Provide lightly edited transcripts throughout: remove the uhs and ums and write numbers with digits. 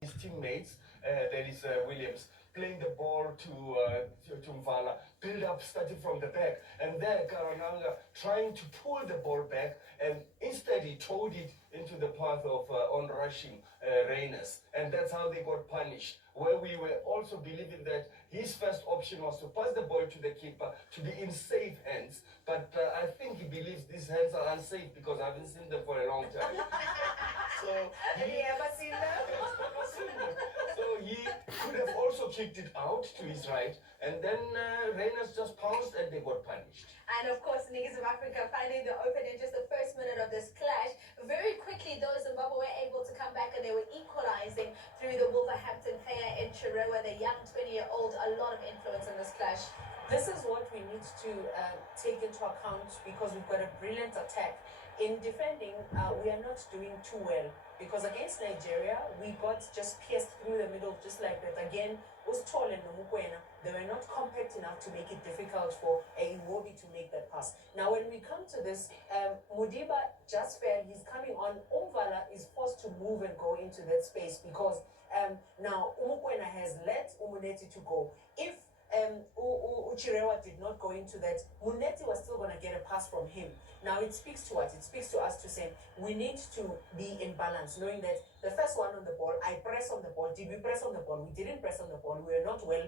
his teammates, that is Williams, playing the ball to Mvala, build up starting from the back, and there Karananga trying to pull the ball back, and instead he towed it into the path of on-rushing Rainers, and that's how they got punished. Where we were also believing that his first option was to pass the ball to the keeper to be in safe hands, but I think he believes these hands are unsafe because I haven't seen them for a long time. So he, so he could have also kicked it out to his right, and then Rainers just pounced and they got punished. And of course, niggas of Africa finding the open in just the first minute of this clash. Very quickly, though, Zimbabwe were able to come back and they were equalizing through the Wolverhampton player in Chirewa, the young 20-year-old. A lot of influence in this clash. This is what we need to take into account because we've got a brilliant attack. In defending, we are not doing too well because against Nigeria, we got just pierced through the middle just like that. Again, Ustol and Nomukwena, they were not compact enough to make it difficult for a Iwobi to make that pass. Now, when we come to this, Mudiba just fell, he's coming on. Umvala is forced to move and go into that space because now Umukwena has let Umuneti to go. If Uchirewa did not go into that, Muneti was still going to get a pass from him. Now it speaks to what? It speaks to us to say we need to be in balance, knowing that the first one on the ball, I press on the ball. Did we press on the ball? We didn't press on the ball. We were not well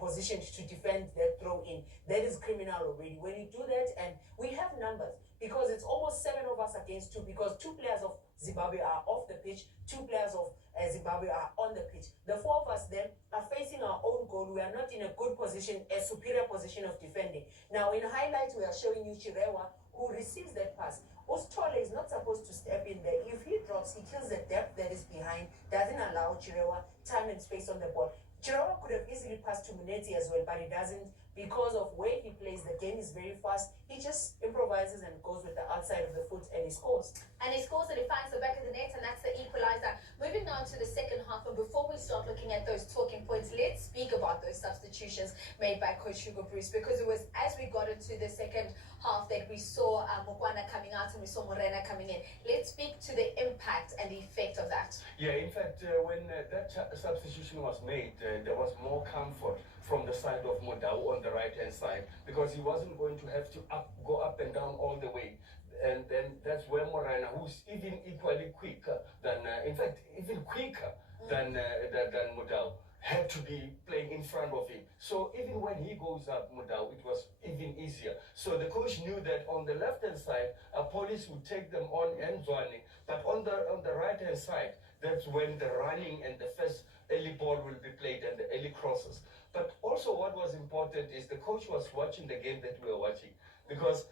positioned to defend that throw in. That is criminal already. When you do that, and we have numbers, because it's almost 7 of us against 2, because 2 players of Zimbabwe are off the pitch, 2 players of Zimbabwe are on the pitch. The 4 of us then are facing our own goal. We are not in a good position, a superior position of defending. Now in highlight, we are showing you Chirewa, who receives that pass. Ostole is not supposed to step in there. If he drops, he kills the depth that is behind, doesn't allow Chirewa time and space on the ball. Chirewa could have easily passed to Muneti as well, but he doesn't because of where he plays. The game is very fast. He just improvises and goes with the outside of the foot and he scores. And he scores and he finds the back of the net, and that's the equalizer. Moving on to the second half, and before we start looking at those talking points, let's speak about those substitutions made by Coach Hugo Bruce, because it was as we got into the second half that we saw Mukwana coming out and we saw Morena coming in. Let's speak to the impact and the effect of that. Yeah, in fact, when that substitution was made, there was more comfort from the side of Modau on the right-hand side, because he wasn't going to have to go up and down all the way. And then that's where Morena, who's even equally quicker than, in fact, even quicker than Modau, had to be playing in front of him. So even when he goes up, Modau, it was even easier. So the coach knew that on the left-hand side, Police would take them on and Zwane, but on the right-hand side, that's when the running and the first early ball will be played and the early crosses. But also what was important is the coach was watching the game that we were watching, because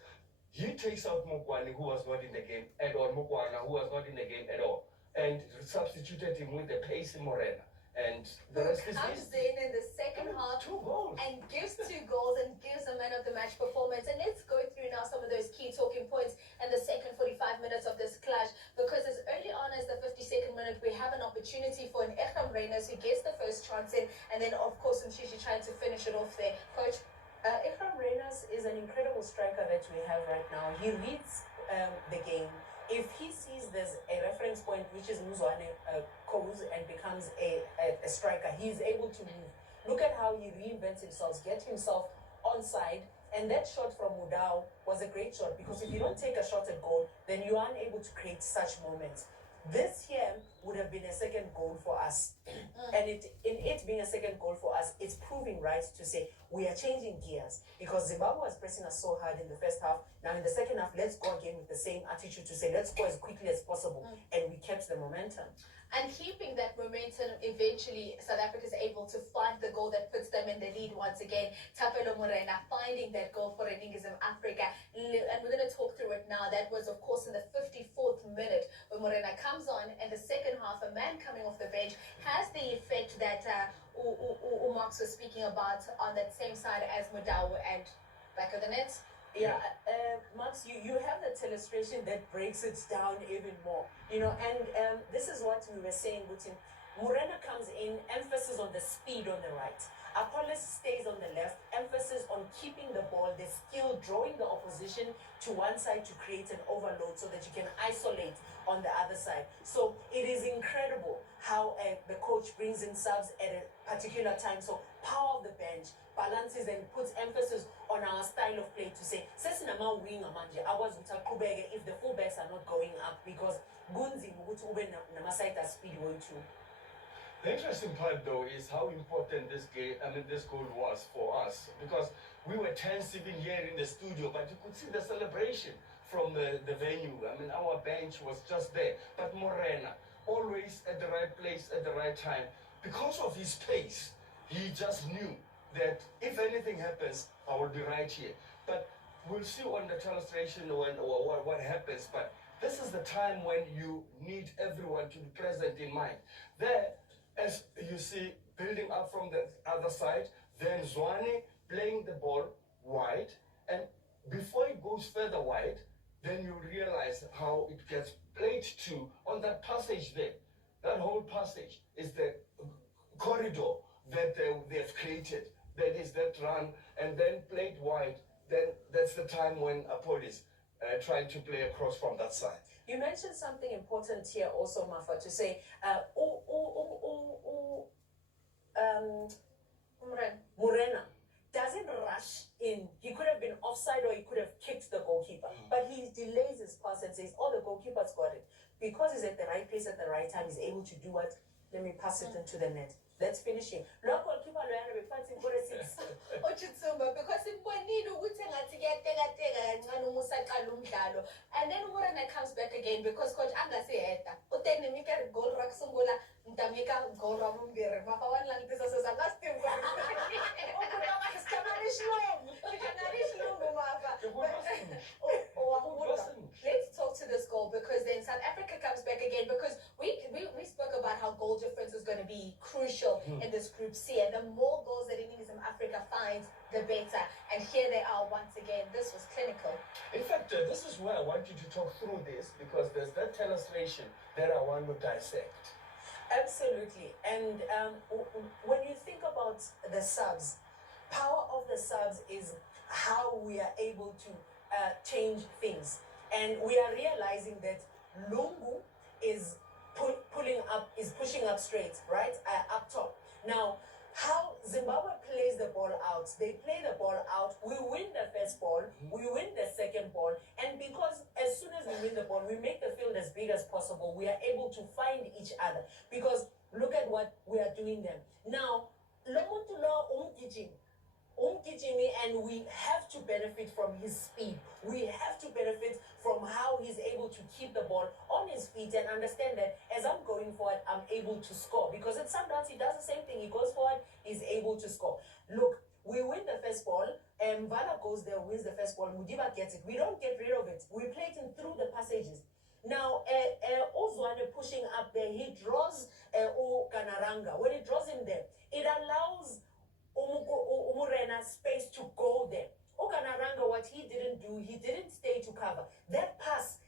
he takes out Mukwani, who was not in the game at all, Mukwana, who was not in the game at all, and substituted him with the pace in Morena. And the rest is comes in the second half 2 goals. and gives 2 goals and gives a man of the match performance. And let's go through now some of those key talking points in the second 45 minutes of this clash, because as early on as the 52nd minute, we have an opportunity for an Echam Reyners who gets the first chance in, and then of course Mchichi trying to finish it off there. Coach? Ikram Reyners is an incredible striker that we have right now. He reads the game. If he sees there's a reference point, which is Muzwane goes and becomes a striker, he's able to move. Look at how he reinvents himself, get himself onside. And that shot from Mudau was a great shot, because if you don't take a shot at goal, then you aren't able to create such moments. This here would have been a second goal for us. And in it being a second goal for us, it's proving right to say we are changing gears, because Zimbabwe was pressing us so hard in the first half. Now in the second half, let's go again with the same attitude to say let's go as quickly as possible. And we kept the momentum. And keeping that momentum, eventually South Africa is able to find the goal that puts them in the lead once again. Tapelo Morena finding that goal for Reningism Africa. And we're going to talk through it now. That was, of course, in the 54th minute when Morena comes on. And the second half, a man coming off the bench has the effect that Umax was speaking about on that same side as Mudau and back of the net. Yeah, Max, you have that illustration that breaks it down even more, and this is what we were saying, Butin. Morena comes comes in, emphasis on the speed on the right. Apollos stays on the left, emphasis on keeping the ball, the skill, drawing the opposition to one side to create an overload so that you can isolate on the other side. So it is incredible how the coach brings in subs at a particular time. So power of the bench, balances and puts emphasis on our style of play to say, sesinama winger manje, akwazi ukuthi aqhubeke if the fullbacks are not going up because kunzima ukuthi ube nama-side speed way-2. The interesting part, though, is how important this goal was for us, because we were tense even here in the studio, but you could see the celebration from the venue. I mean, our bench was just there, but Morena, always at the right place at the right time. Because of his pace, he just knew that if anything happens, I will be right here. But we'll see on the illustration what happens, but this is the time when you need everyone to be present in mind. There, as you see, building up from the other side, then Zwane playing the ball wide, and before it goes further wide, then you realize how it gets played to on that passage there. That whole passage is the corridor that they've created. That is that run, and then played wide. Then that's the time when Apollos trying to play across from that side. You mentioned something important here also, Mafa, to say, Morena doesn't rush in. He could have been offside or he could have kicked the goalkeeper. But he delays his pass and says, oh, the goalkeeper's got it. Because he's at the right place at the right time, he's able to do what? Let me pass it into the net. Let's finish him. Lo goalkeeper loyana bephathi ngore 6. Ochitsumba because imbonile ukuthi ngathi kuyatekateka kancane uma usaqala umdlalo, and then Morena comes back again because coach angasiheta utene mika goal ra kusungula ntamika goal ra vumbirhi mafa one lang tisa so sakastim kwa let's talk to this goal, because then South Africa comes back again, because we spoke about how goal difference is going to be crucial in this group C, and the more goals that Africa finds, the better. And here they are once again. This was clinical. In fact, this is where I want you to talk through this, because there's that illustration that I want to dissect. Absolutely. And when you think about the subs, power of the subs is how we are able to change things. And we are realizing that Lungu is pushing up straight, right? Up top. Now, how Zimbabwe plays the ball out, they play the ball out, we win the first ball, we win the second ball, and because as soon as we win the ball, we make the field as big as possible, we are able to find each other. Because look at what we are doing then. Now, and we have to benefit from his speed. We have to benefit from how he's able to keep the ball on his feet and understand that as I'm going forward, I'm able to score. Because at Sundowns, he does the same thing. He goes forward, he's able to score. Look, we win the first ball. Vala goes there, wins the first ball. Mudiba gets it. We don't get rid of it. We play it in through the passages. Now, Ozwane pushing up there, he draws Ganaranga. When he draws him there, it allows Umurena space to go there. Oganaranga, what he didn't do, he didn't stay to cover. That pass,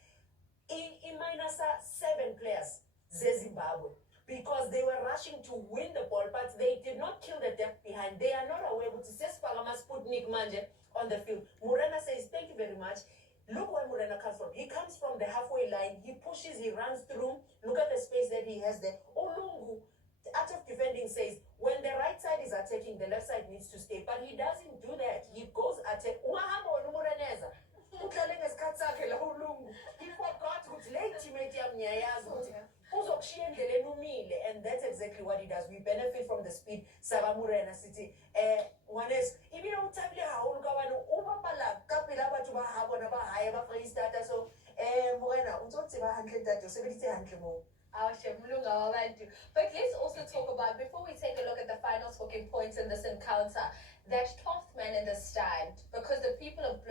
in minus 7 players, Zimbabwe, because they were rushing to win the ball, but they did not kill the depth behind. They are not aware. But Sputnik Manje on the field. Morena says, thank you very much. Look where Morena comes from. He comes from the halfway line. He pushes, he runs through. Look at the space that he has there. Olungu, the art of defending, says, when the right side is attacking, the left side needs to stay. But he doesn't do that. He goes attack. He forgot to late teammate and that's exactly what he does. We benefit from the speed. Sabamurena City. One is but let's also talk about, before we take a look at the final talking points in this encounter, that 12th man in the stand, because the people of Blue